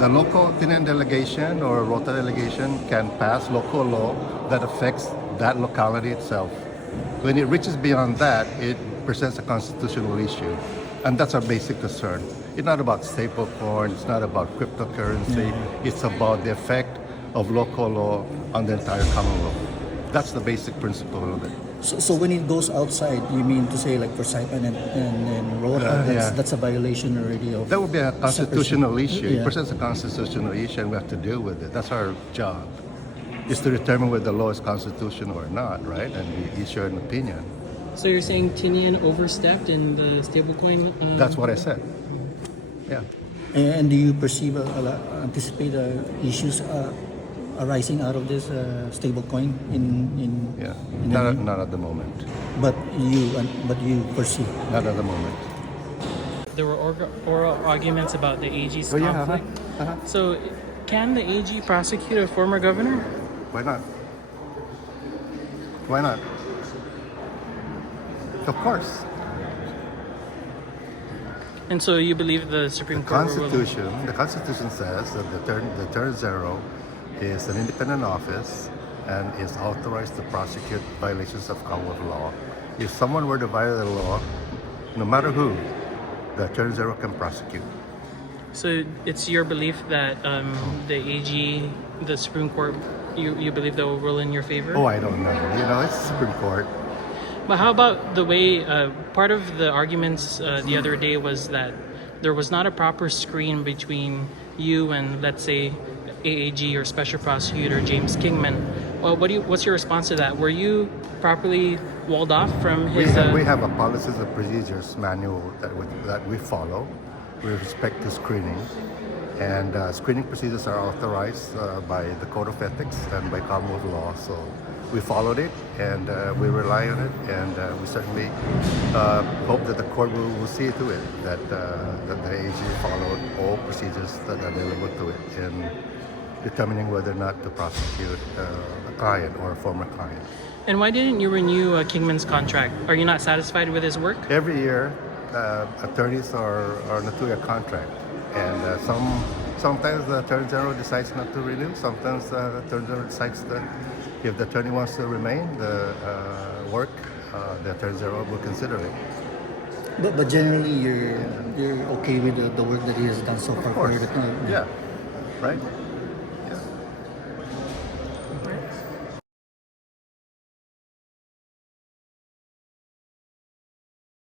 The local Tinian delegation or Rota delegation can pass local law that affects that locality itself. When it reaches beyond that, it presents a constitutional issue. And that's our basic concern. It's not about stablecoin, it's not about cryptocurrency, it's about the effect of local law on the entire Commonwealth. That's the basic principle of it. So when it goes outside, you mean to say like for Saipan and Rota, that's a violation already of... That would be a constitutional issue. Yeah. It presents a constitutional issue and we have to deal with it. That's our job, is to determine whether the law is constitutional or not, right? And we issue an opinion. So you're saying Tinian overstepped in the stablecoin? That's what I said. Yeah. And do you perceive, anticipate issues arising out of this stablecoin in Yeah. in Not at the moment. but you foresee? Not at the moment. There were oral arguments about the AG's conflict. So can the AG prosecute a former governor? Why not? Why not? Of course. And so you believe the Supreme Court will... The Constitution says that the Attorney General is an independent office and is authorized to prosecute violations of Commonwealth law. If someone were to violate the law, no matter who, the Attorney General can prosecute. So it's your belief that the AG, the Supreme Court, you believe they will rule in your favor? Oh, I don't know. You know, it's the Supreme Court. But how about the way, part of the arguments the other day was that there was not a proper screen between you and, let's say, AAG or Special Prosecutor James Kingman. Well, what's your response to that? Were you properly walled off from his... We have a policies and procedures manual that we follow with respect to screening. And screening procedures are authorized by the Code of Ethics and by Commonwealth law. So we followed it and we rely on it, and we certainly hope that the court will see to it that the AG followed all procedures that are available to it in determining whether or not to prosecute a client or a former client. And why didn't you renew Kingman's contract? Are you not satisfied with his work? Every year, attorneys are on a 2-year contract, and sometimes the Attorney General decides not to renew. Sometimes the Attorney General decides that if the attorney wants to remain, the Attorney General will consider it. But generally, you're okay with the work that he has done so far. Of course. Yeah. Right.